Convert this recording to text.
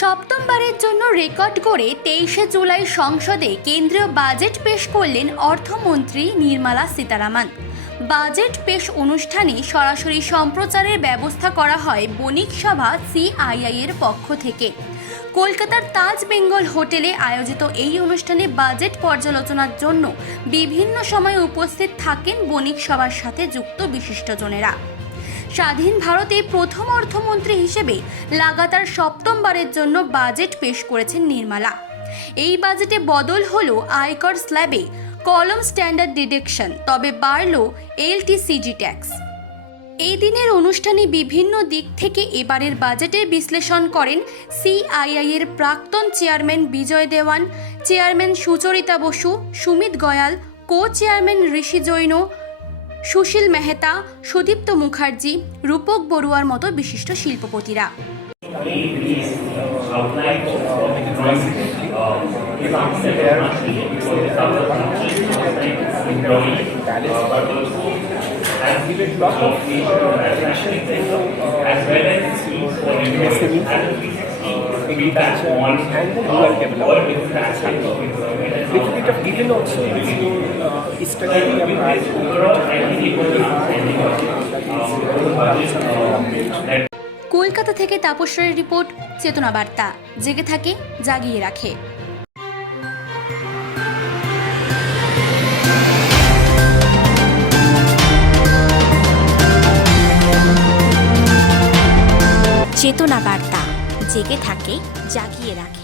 সপ্তমবারের জন্য রেকর্ড করে 23শে জুলাই সংসদে কেন্দ্রীয় বাজেট পেশ করলেন অর্থমন্ত্রী নির্মলা সীতারামন। বাজেট পেশ অনুষ্ঠানে সরাসরি সম্প্রচারের ব্যবস্থা করা হয় বণিক সভা সিআইআই এর পক্ষ থেকে। কলকাতার তাজ বেঙ্গল হোটেলে আয়োজিত এই অনুষ্ঠানে বাজেট পর্যালোচনার জন্য বিভিন্ন সময়ে উপস্থিত থাকেন বণিক সভার সাথে যুক্ত বিশিষ্টজনেরা। স্বাধীন ভারতে প্রথম অর্থমন্ত্রী হিসেবে লাগাতার সপ্তমবারের জন্য বাজেট পেশ করেছেন নির্মলা। এই বাজেটে বদল হলো আয়কর স্ল্যাবে কলম স্ট্যান্ডার্ড ডিডাকশন, তবে বাড়ল এলটিসিজি ট্যাক্স। এই দিনের অনুষ্ঠানে বিভিন্ন দিক থেকে এবারের বাজেটের বিশ্লেষণ করেন সিআইআই এর প্রাক্তন chairman Vijay Dewan, chairman Sucharita Basu, Sumit Goyal, co chairman Rishi Jain, Sushil Mehta, Sudipta Mukherjee, Rupak বড়ুয়ার মতো বিশিষ্ট শিল্পপতিরা। Agriculture and the rural development. Little bit of detail also is your study Kolkata থেকে তাপস্বরের রিপোর্ট, চেতনা বার্তা, জেগে থাকে জাগিয়ে রাখে। চেতনা বার্তা, জেগে থাকে জাগিয়ে রাখে।